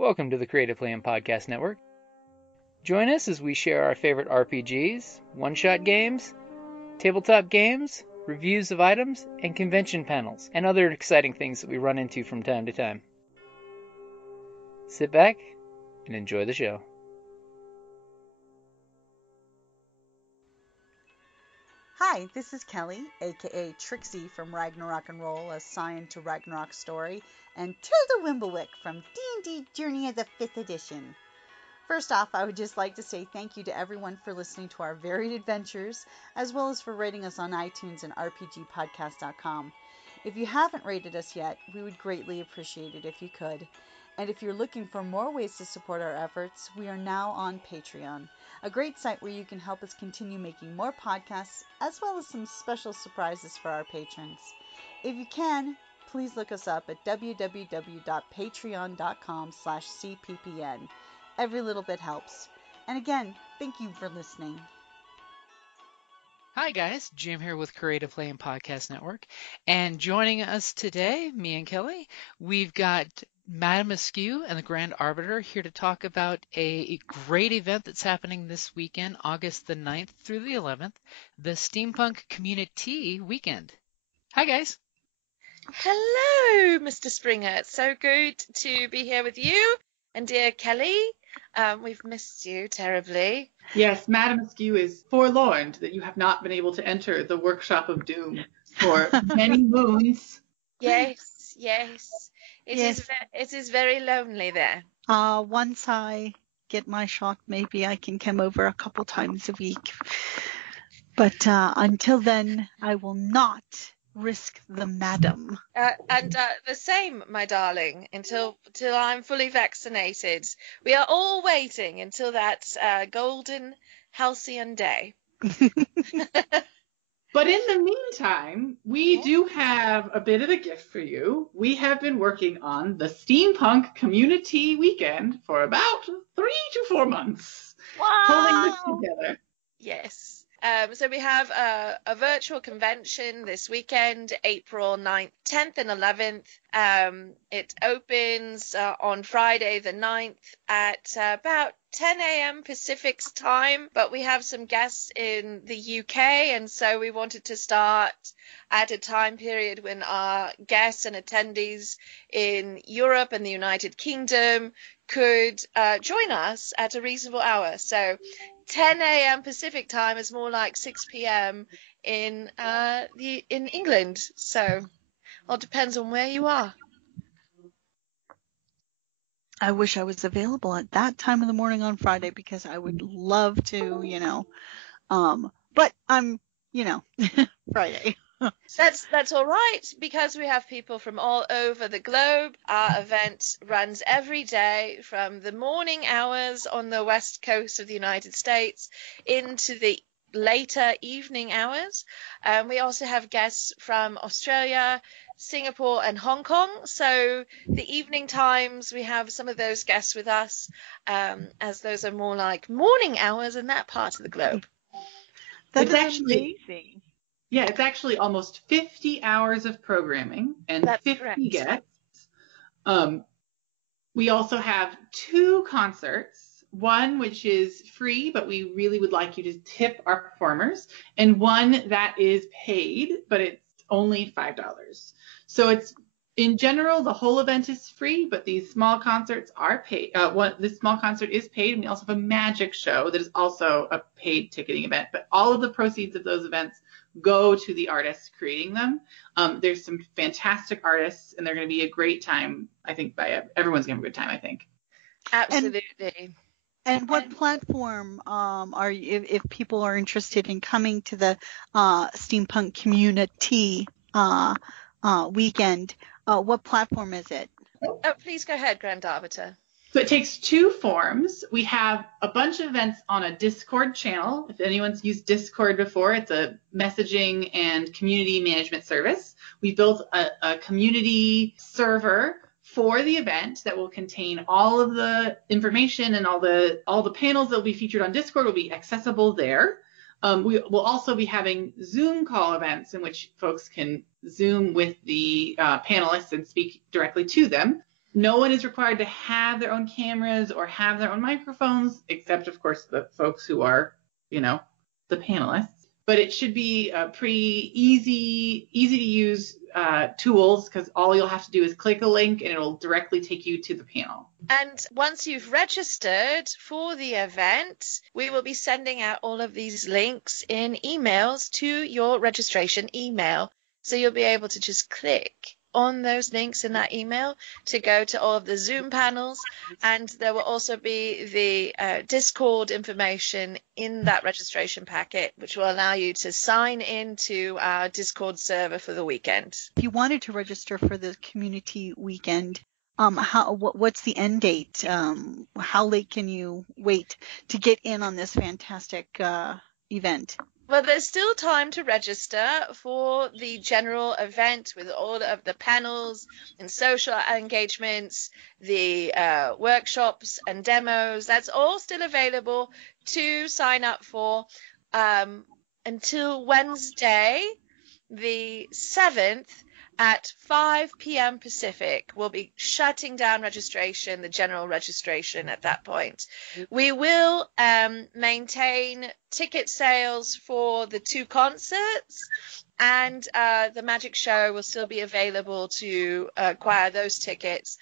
Welcome to the Creative Playing Podcast Network. Join us as we share our favorite RPGs, one-shot games, tabletop games, reviews of items, and convention panels, and other exciting things that we run into from time to time. Sit back and enjoy the show. Hi, this is Kelly, aka Trixie from Ragnarok and Roll, a Scion to Ragnarok story, and Tilda Wimblewick from D&D Journey of the 5th Edition. First off, I would just like to say thank you to everyone for listening to our varied adventures, as well as for rating us on iTunes and rpgpodcast.com. If you haven't rated us yet, we would greatly appreciate it if you could. And if you're looking for more ways to support our efforts, we are now on Patreon, a great site where you can help us continue making more podcasts, as well as some special surprises for our patrons. If you can, please look us up at www.patreon.com/cppn. Every little bit helps. And again, thank you for listening. Hi guys, Jim here with Creative Playing Podcast Network, and joining us today, me and Kelly, we've got Madame Askew and the Grand Arbiter here to talk about a great event that's happening this weekend, August the 9th through the 11th, the Steampunk CommuniTea weekend. Hi guys. Hello, Mr. Springer. It's so good to be here with you and dear Kelly. We've missed you terribly. Yes, Madame Askew is forlorn that you have not been able to enter the Workshop of Doom for many moons. Yes. It is very lonely there. Once I get my shot, maybe I can come over a couple times a week. But until then, I will not risk the madam. And the same, my darling, until I'm fully vaccinated. We are all waiting until that golden halcyon day. But in the meantime, we do have a bit of a gift for you. We have been working on the Steampunk CommuniTea weekend for about 3 to 4 months. Wow! Pulling this together. Yes. So we have a virtual convention this weekend, April 9th, 10th and 11th. It opens on Friday the 9th at about 10 a.m. Pacific time, but we have some guests in the UK, and so we wanted to start at a time period when our guests and attendees in Europe and the United Kingdom could join us at a reasonable hour. So 10 a.m. Pacific time is more like 6 p.m. in England. So all depends on where you are. I wish I was available at that time of the morning on Friday because I would love to, but I'm, Friday. That's all right, because we have people from all over the globe. Our event runs every day from the morning hours on the west coast of the United States into the later evening hours. We also have guests from Australia, Singapore and Hong Kong. So the evening times, we have some of those guests with us, as those are more like morning hours in that part of the globe. That's actually amazing. Yeah, it's actually almost 50 hours of programming and That's 50 correct. guests. We also have 2 concerts, one which is free, but we really would like you to tip our performers, and one that is paid, but it's only $5. So it's, in general, the whole event is free, but these small concerts are paid. This small concert is paid, and we also have a magic show that is also a paid ticketing event, but all of the proceeds of those events go to the artists creating them. There's some fantastic artists, and they're going to be a great time. I think everyone's going to have a good time, I think. Absolutely. And what platform are you, if people are interested in coming to the Steampunk CommuniTea weekend, what platform is it? Oh, please go ahead, Grand Arbiter. So it takes 2 forms. We have a bunch of events on a Discord channel. If anyone's used Discord before, it's a messaging and community management service. We built a community server for the event that will contain all of the information, and all the panels that will be featured on Discord will be accessible there. We will also be having Zoom call events in which folks can Zoom with the panelists and speak directly to them. No one is required to have their own cameras or have their own microphones, except, of course, the folks who are, the panelists. But it should be pretty easy to use tools, because all you'll have to do is click a link and it'll directly take you to the panel. And once you've registered for the event, we will be sending out all of these links in emails to your registration email. So you'll be able to just click on those links in that email to go to all of the Zoom panels, and there will also be the Discord information in that registration packet, which will allow you to sign into our Discord server for the weekend. If you wanted to register for the community weekend, what's the end date? How late can you wait to get in on this fantastic event? Well, there's still time to register for the general event with all of the panels and social engagements, the workshops and demos. That's all still available to sign up for until Wednesday, the 7th, at 5 p.m. Pacific. We'll be shutting down registration, the general registration at that point. We will maintain ticket sales for the 2 concerts, and the magic show will still be available to acquire those tickets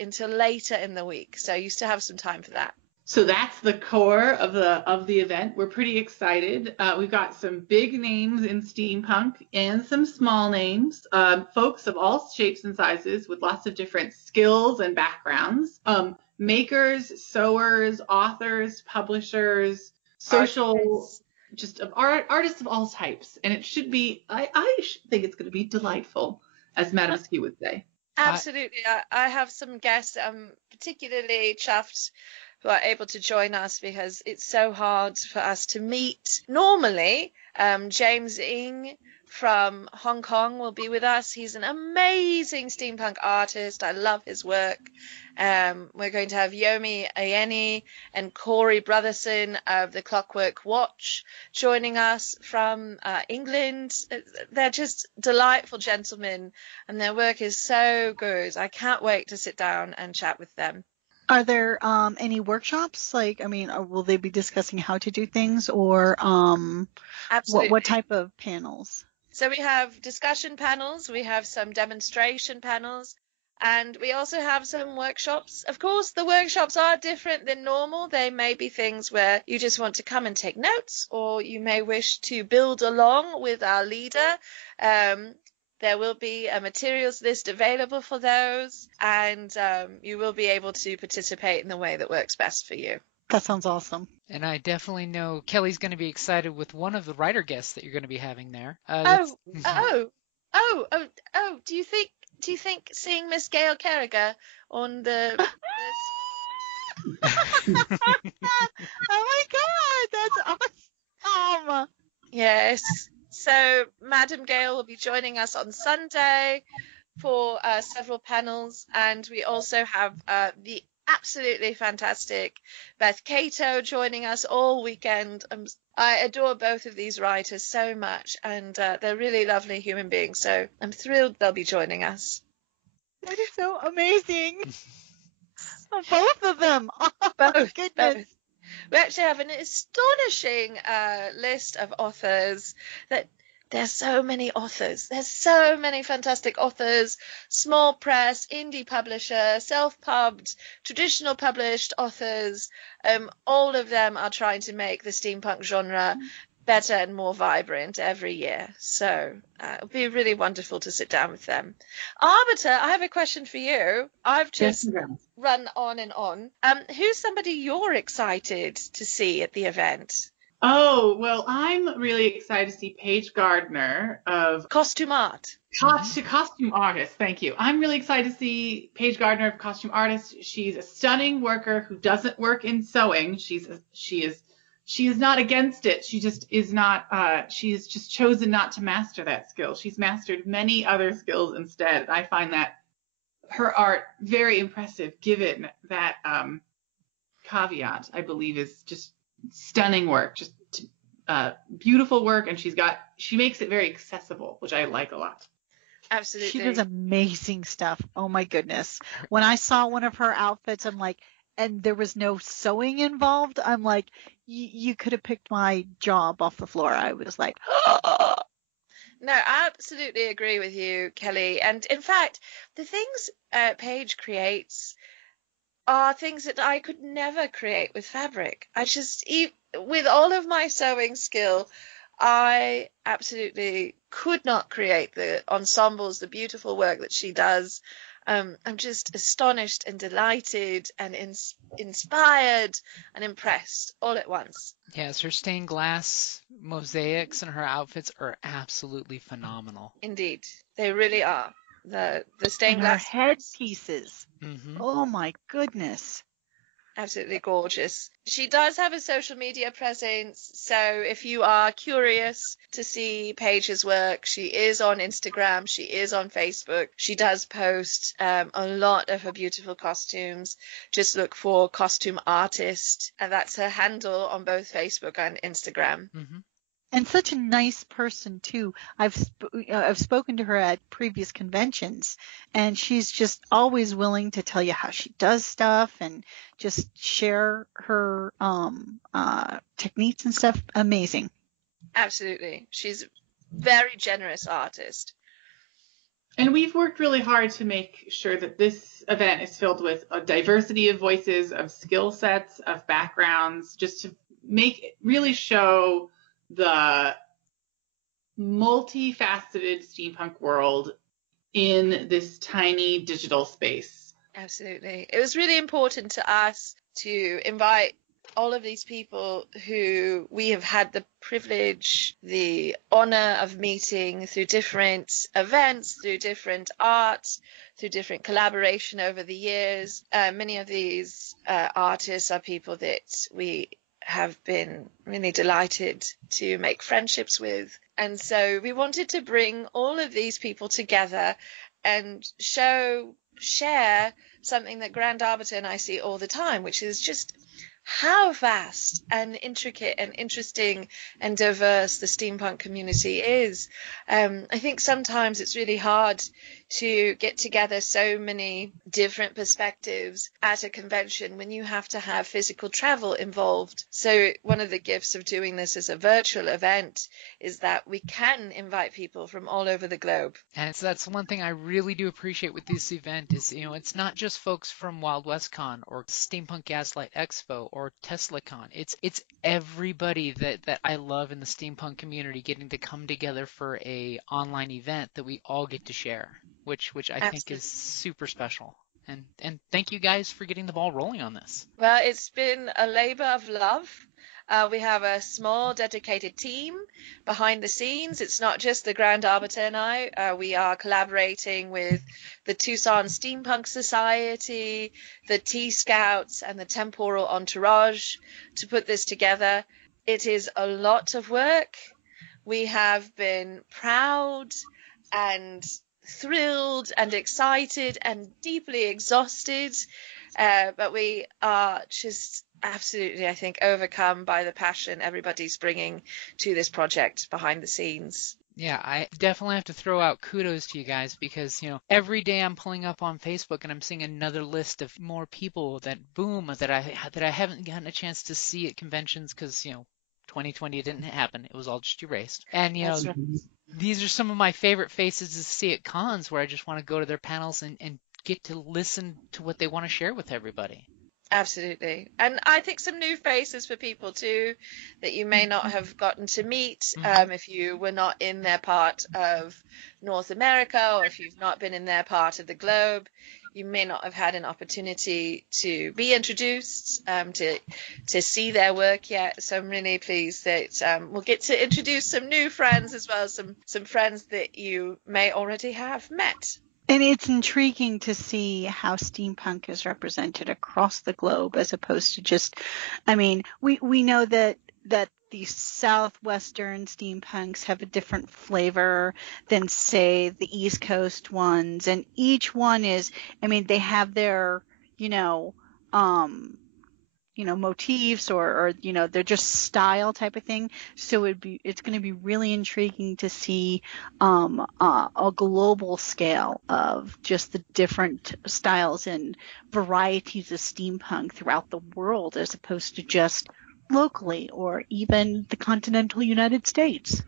until later in the week. So you still have some time for that. So that's the core of the event. We're pretty excited. We've got some big names in steampunk and some small names, folks of all shapes and sizes with lots of different skills and backgrounds. Makers, sewers, authors, publishers, social, just of artists of all types. And it should be, I think it's going to be delightful, as Madame Askew would say. Absolutely. I have some guests I'm particularly chuffed who are able to join us, because it's so hard for us to meet. Normally, James Ng from Hong Kong will be with us. He's an amazing steampunk artist. I love his work. We're going to have Yomi Ayeni and Corey Brotherson of the Clockwork Watch joining us from England. They're just delightful gentlemen, and their work is so good. I can't wait to sit down and chat with them. Are there any workshops? Will they be discussing how to do things, or what type of panels? So we have discussion panels, we have some demonstration panels, and we also have some workshops. Of course, the workshops are different than normal. They may be things where you just want to come and take notes, or you may wish to build along with our leader. There will be a materials list available for those, and you will be able to participate in the way that works best for you. That sounds awesome. And I definitely know Kelly's going to be excited with one of the writer guests that you're going to be having there. Do you think seeing Miss Gail Carragher on the Oh my God, that's awesome. Yes. So Madame Gail will be joining us on Sunday for several panels, and we also have the absolutely fantastic Beth Cato joining us all weekend. I adore both of these writers so much, and they're really lovely human beings, so I'm thrilled they'll be joining us. That is so amazing. Both of them. Oh, Both. goodness. Both. We actually have an astonishing list of authors. There's so many authors. There's so many fantastic authors, small press, indie publisher, self-pubbed, traditional published authors. All of them are trying to make the steampunk genre better and more vibrant every year. So it'll be really wonderful to sit down with them. Arbiter, I have a question for you. I've just run on and on. Who's somebody you're excited to see at the event? Oh, well, I'm really excited to see Paige Gardner of Costume Art. Costume Artist, thank you. I'm really excited to see Paige Gardner of Costume Artist. She's a stunning worker who doesn't work in sewing. She is not against it. She just is not, she's just chosen not to master that skill. She's mastered many other skills instead. I find that her art very impressive, given that caveat, I believe, is just stunning work, just beautiful work. And she makes it very accessible, which I like a lot. She does Absolutely. amazing stuff. Oh my goodness. When I saw one of her outfits, I'm like, and there was no sewing involved, I'm like, you could have picked my job off the floor. I was like, No, I absolutely agree with you, Kelly. And in fact, the things Paige creates are things that I could never create with fabric. With all of my sewing skill, I absolutely could not create the ensembles, the beautiful work that she does. I'm just astonished and delighted and inspired and impressed all at once. Yes, her stained glass mosaics and her outfits are absolutely phenomenal. Indeed, they really are. The stained and her glass, headpieces. Hmm. Oh my goodness. absolutely gorgeous. She does have a social media presence, so if you are curious to see Paige's work, she is on Instagram, she is on Facebook. She does post a lot of her beautiful costumes. Just look for Costume Artist, and that's her handle on both Facebook and Instagram. Hmm. And such a nice person too. I've spoken to her at previous conventions, and she's just always willing to tell you how she does stuff and just share her techniques and stuff. Amazing. Absolutely. She's a very generous artist. And we've worked really hard to make sure that this event is filled with a diversity of voices, of skill sets, of backgrounds, just to really show the multifaceted steampunk world in this tiny digital space. Absolutely. It was really important to us to invite all of these people who we have had the privilege, the honor of meeting through different events, through different art, through different collaboration over the years. Many of these artists are people that we have been really delighted to make friendships with. And so we wanted to bring all of these people together and share something that Grand Arbiter and I see all the time, which is just how vast and intricate and interesting and diverse the steampunk community is. I think sometimes it's really hard to get together so many different perspectives at a convention when you have to have physical travel involved. So one of the gifts of doing this as a virtual event is that we can invite people from all over the globe. And so that's one thing I really do appreciate with this event is, it's not just folks from Wild West Con or Steampunk Gaslight Expo or TeslaCon. It's everybody that I love in the steampunk community getting to come together for a online event that we all get to share, which I think is super special. And thank you guys for getting the ball rolling on this. Well, it's been a labor of love. We have a small dedicated team behind the scenes. It's not just the Grand Arbiter and I. We are collaborating with the Tucson Steampunk Society, the T-Scouts, and the Temporal Entourage to put this together. It is a lot of work. We have been proud and thrilled and excited and deeply exhausted, but we are just absolutely, I think, overcome by the passion everybody's bringing to this project behind the scenes. Yeah, I definitely have to throw out kudos to you guys because, every day I'm pulling up on Facebook and I'm seeing another list of more people that I haven't gotten a chance to see at conventions because, 2020 didn't happen. It was all just erased. And, That's right. these are some of my favorite faces to see at cons where I just want to go to their panels and get to listen to what they want to share with everybody. Absolutely. And I think some new faces for people too that you may not have gotten to meet if you were not in their part of North America or if you've not been in their part of the globe. You may not have had an opportunity to be introduced, to see their work yet. So I'm really pleased that we'll get to introduce some new friends as well as some friends that you may already have met. And it's intriguing to see how steampunk is represented across the globe as opposed to just, we know that the southwestern steampunks have a different flavor than, say, the East Coast ones. And each one is, they have their, motifs or they're just style type of thing. So it's going to be really intriguing to see a global scale of just the different styles and varieties of steampunk throughout the world, as opposed to just locally or even the continental United States.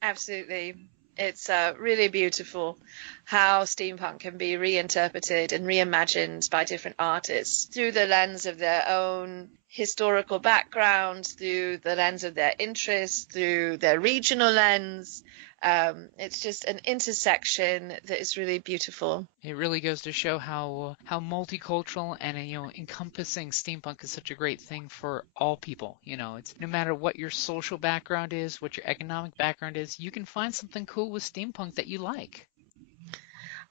Absolutely. It's really beautiful how steampunk can be reinterpreted and reimagined by different artists through the lens of their own historical backgrounds, through the lens of their interests, through their regional lens. It's just an intersection that is really beautiful. It really goes to show how multicultural and encompassing steampunk is such a great thing for all people. It's no matter what your social background is, what your economic background is, you can find something cool with steampunk that you like.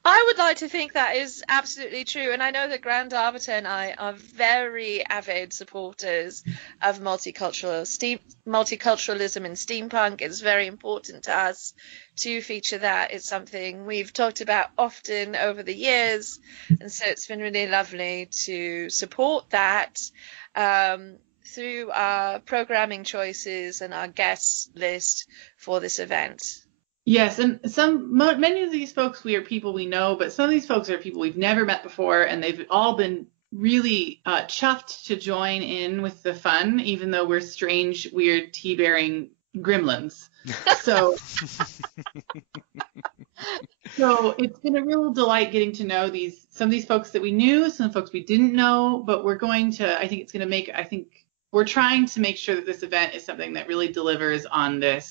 I would like to think that is absolutely true, and I know that Grand Arbiter and I are very avid supporters of multiculturalism in steampunk. It's very important to us to feature that. It's something we've talked about often over the years, and so it's been really lovely to support that through our programming choices and our guest list for this event. Yes, and many of these folks are people we know, but some of these folks are people we've never met before, and they've all been really chuffed to join in with the fun, even though we're strange, weird, tea-bearing gremlins. So, so it's been a real delight getting to know some of these folks that we knew, some folks we didn't know, but we're trying to make sure that this event is something that really delivers on the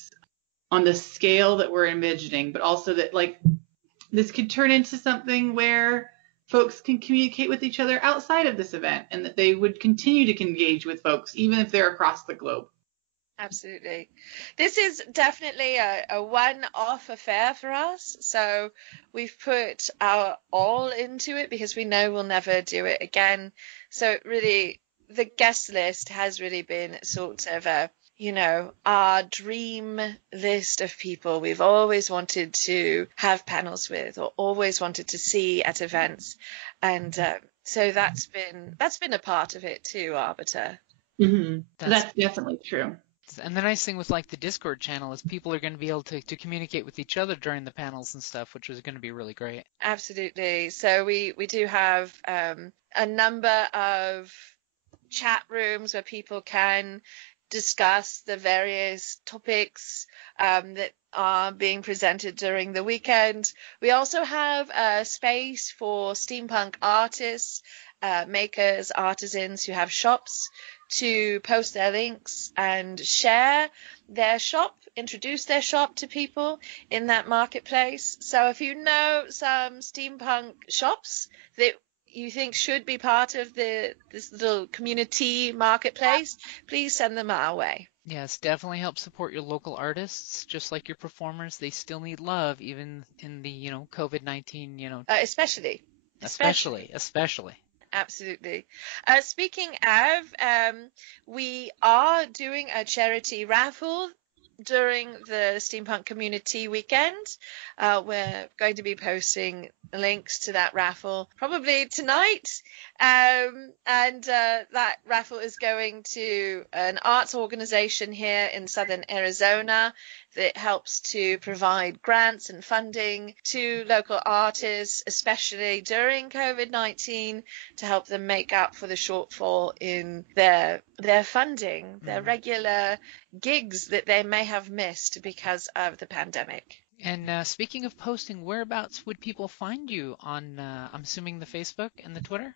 scale that we're envisioning, but also that this could turn into something where folks can communicate with each other outside of this event, and that they would continue to engage with folks even if they're across the globe. Absolutely. This is definitely a one-off affair for us. So we've put our all into it because we know we'll never do it again. So really, the guest list has really been sort of our dream list of people we've always wanted to have panels with or always wanted to see at events. And so that's been a part of it too, Arbiter. Mm-hmm. That's definitely true. And the nice thing with the Discord channel is people are going to be able to communicate with each other during the panels and stuff, which is going to be really great. Absolutely. So we do have a number of chat rooms where people can discuss the various topics that are being presented during the weekend. We also have a space for steampunk artists, makers, artisans who have shops to post their links and share their shop, introduce their shop to people in that marketplace. So if you know some steampunk shops that you think should be part of this little community marketplace, please send them our way. Yes, definitely help support your local artists, just like your performers. They still need love, even in the COVID-19 especially. Absolutely. Speaking of, we are doing a charity raffle during the Steampunk CommuniTea weekend. We're going to be posting links to that raffle probably tonight. And that raffle is going to an arts organization here in southern Arizona that helps to provide grants and funding to local artists, especially during COVID-19, to help them make up for the shortfall in their funding, their regular gigs that they may have missed because of the pandemic. And speaking of posting, whereabouts would people find you on, I'm assuming, the Facebook and the Twitter?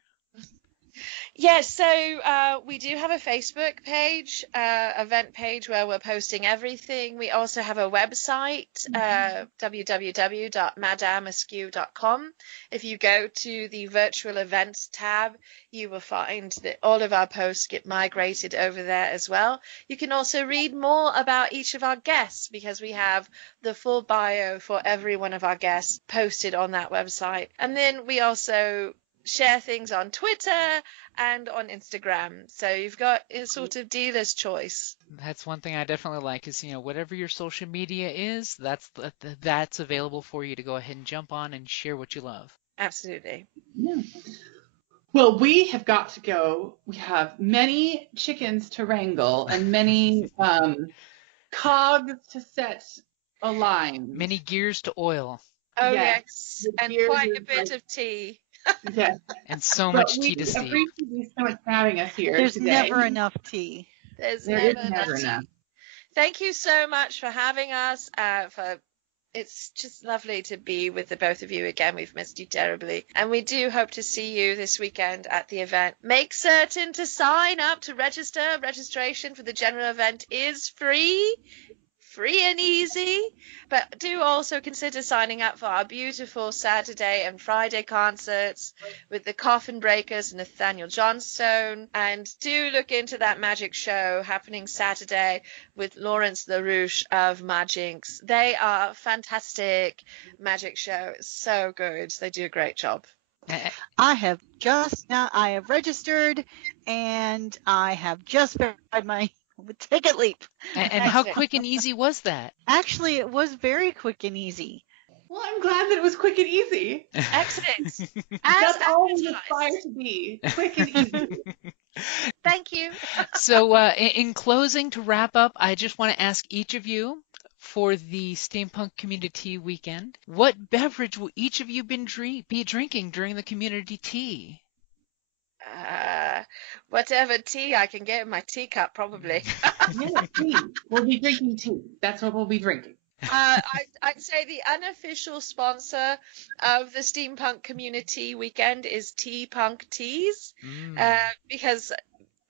Yes, so we do have a Facebook page, event page where we're posting everything. We also have a website, www.madameaskew.com. If you go to the virtual events tab, you will find that all of our posts get migrated over there as well. You can also read more about each of our guests because we have the full bio for every one of our guests posted on that website. And then we also share things on Twitter and on Instagram. So you've got a sort of dealer's choice. That's one thing I definitely like is, whatever your social media is, that's available for you to go ahead and jump on and share what you love. Absolutely. Yeah. Well, we have got to go. We have many chickens to wrangle and many cogs to set aligned. Many gears to oil. Oh, Yes. yes. The And gears quite a is bit like- of tea. Yes. And so But much we tea to steep. appreciate you so much for having us here There's today. never enough tea. There's There is never never enough enough. tea. Thank you so much for having us. It's just lovely to be with the both of you again. We've missed you terribly. And we do hope to see you this weekend at the event. Make certain to sign up to register. Registration for the general event is free and easy. But do also consider signing up for our beautiful Saturday and Friday concerts with the Coffin Breakers and Nathaniel Johnstone. And do look into that magic show happening Saturday with Lawrence LaRouche of Magicks. They are a fantastic magic show. It's so good. They do a great job. I have registered and I have just verified my ticket leap. And how quick and easy was that? Actually, it was very quick and easy. Well, I'm glad that it was quick and easy. Excellent. That's As all we advertised. aspire to be. Quick and easy. Thank you. So in closing, to wrap up, I just want to ask each of you for the Steampunk CommuniTea weekend, what beverage will each of you be drinking during the community tea? Whatever tea I can get in my teacup, probably. Yeah, tea. We'll be drinking tea. That's what we'll be drinking. I'd say the unofficial sponsor of the Steampunk CommuniTea weekend is Teapunk Teas, because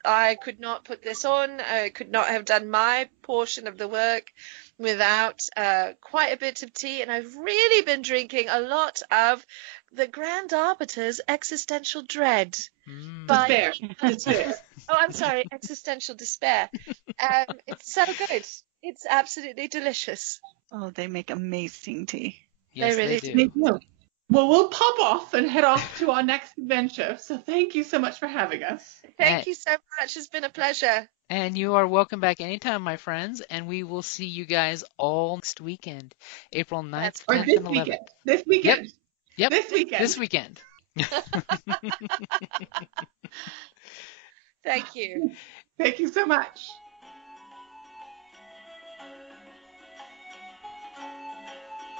I could not put this on. I could not have done my portion of the work without quite a bit of tea, and I've really been drinking a lot of the Grand Arbiter's Existential Dread. Despair. Oh, I'm sorry, Existential Despair. It's so good. It's absolutely delicious. Oh, they make amazing tea. Yes, They really do. Thank you. Well, we'll pop off and head off to our next adventure. So thank you so much for having us. Thank you so much. It's been a pleasure. And you are welcome back anytime, my friends, and we will see you guys all next weekend, April 9th, 10th, and 11th. This weekend. Yep. This weekend. Thank you. Thank you so much.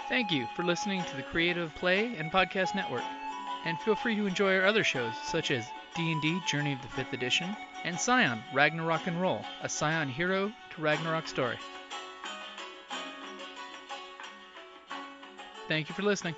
Thank you for listening to the Creative Play and Podcast Network. And feel free to enjoy our other shows, such as D&D Journey of the 5th Edition and Scion Ragnarok and Roll, a Scion hero to Ragnarok story. Thank you for listening.